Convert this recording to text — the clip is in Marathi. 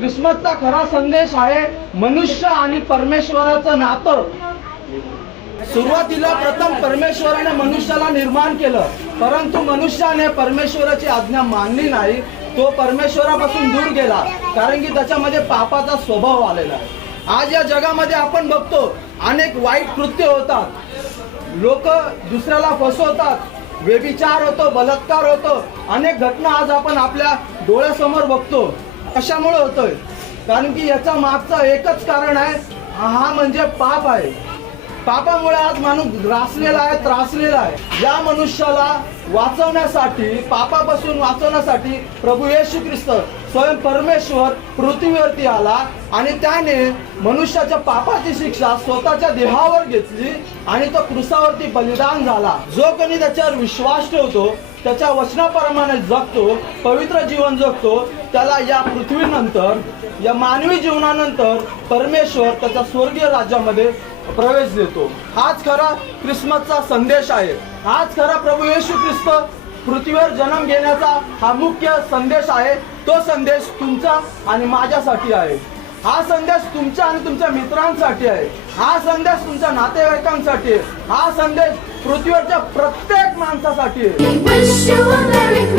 ख्रिसमसचा खरा संदेश आहे मनुष्य आणि परमेश्वराचं नातं. सुरुवातीला प्रथम परमेश्वराने मनुष्याला निर्माण केलं परंतु मनुष्याने परमेश्वराची आज्ञा मानली नाही तो परमेश्वरापासून दूर गेला कारण की त्याच्यामध्ये पापाचा स्वभाव आलेला आहे. आज या जगामध्ये आपण बघतो अनेक वाईट कृत्य होतात. लोक दुसऱ्याला फसवतात व्यभिचार होतो बलात्कार होतो. अनेक घटना आज आपण आपल्या डोळ्यासमोर बघतो. कशामुळे होतोय? कारण की याचा मागचं एकच कारण आहे हा म्हणजे पाप आहे. पापामुळे आज माणूस ग्रासलेला आहे त्रासलेला आहे. या मनुष्याला वाचवण्यासाठी पापापासून वाचवण्यासाठी प्रभू येशू ख्रिस्त स्वयं परमेश्वर पृथ्वीवरती आला आणि त्याने मनुष्याच्या पापाची शिक्षा स्वतःच्या देहावर घेतली आणि तो क्रुसावरती बलिदान झाला. जो कोणी त्याच्यावर विश्वास ठेवतो त्याच्या वचनाप्रमाणे जगतो पवित्र जीवन जगतो त्याला या पृथ्वीनंतर या मानवी जीवनानंतर परमेश्वर त्याच्या स्वर्गीय राज्यामध्ये प्रवेश देतो. हाच खरा ख्रिसमसचा संदेश आहे. हाच खरा प्रभू येशू ख्रिस्त पृथ्वीवर जन्म घेण्याचा हा मुख्य संदेश आहे. तो संदेश तुमचा आणि माझ्यासाठी आहे. हा संदेश तुमच्या आणि तुमच्या मित्रांसाठी आहे. हा संदेश तुमच्या नातेवाईकांसाठी आहे. हा संदेश पृथ्वीवरच्या प्रत्येक माणसासाठी आहे